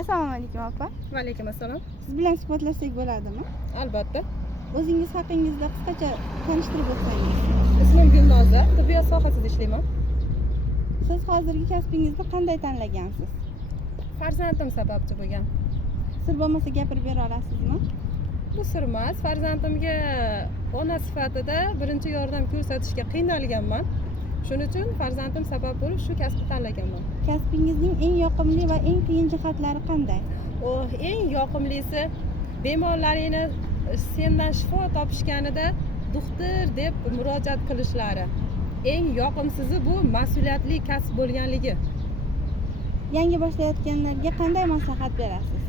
Assalomu alaykum opa. Va alaykum assalom. Siz bilan suhbatlassak bo'ladimi? Albatta. O'zingiz haqingizda qisqacha tanishtirib o'tsangiz. Ismim Gulnoza, tibbiyot sohasida ishlayman. Siz hozirgi kasbingizni qanday tanlagansiz? Farzandim sababchi bo'lgan. Sir bo'lmasa gapirib bera olasizmi? Bu sir emas. Farzandimga ona sifatida birinchi yordam ko'rsatishga qiynalganman. Shuning uchun farzandim sabab bo'lib shu kasbni tanlaganman. Kasbingizning eng yoqimli va eng qiyin jihatlari qanday? Eng yoqimlisi bemorlaringni sendan shifo topishganida doktor deb murojaat qilishlari. Eng yoqimsizi bu mas'uliyatli kasb bo'lganligi. Yangi boshlayotganlarga qanday maslahat berasiz?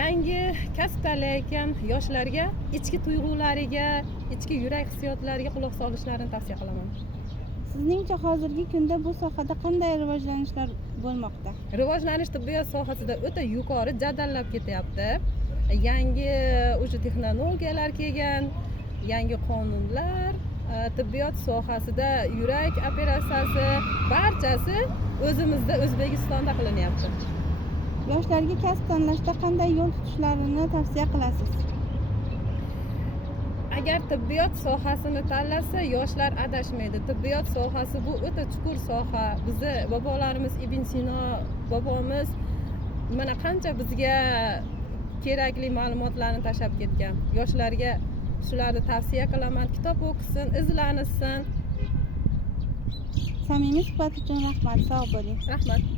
Yangi kasb tanlayotgan yoshlarga ichki tuyg'ulariga, ichki yurak hissiyotlariga quloq solishlarini tavsiya qilaman. Sizningcha hozirgi kunda bu sohada qanday rivojlanishlar bo'lmoqda? Rivojlanish tibbiyot sohasida o'ta yuqori jadallab ketyapti. Yangi o'sha texnologiyalar kelgan, yangi qonunlar, tibbiyot sohasida yurak operatsiyasi barchasi o'zimizda O'zbekistonda qilinyapti. Yoshlarga kasb tanlashda qanday yo'l tutishlarini tavsiya qilasiz? Agar tibbiyot sohasini tanlasa, yoshlar adashmaydi. Tibbiyot sohasi bu o'ta chuqur soha. Bizni bobolarimiz Ibn Sino bobomiz mana qancha bizga kerakli ma'lumotlarni tashab ketgan. Yoshlarga shularni tavsiya qilaman. Kitob o'qisin, izlansin. Samimiy suhbat uchun rahmat, sog' bo'ling. Rahmat.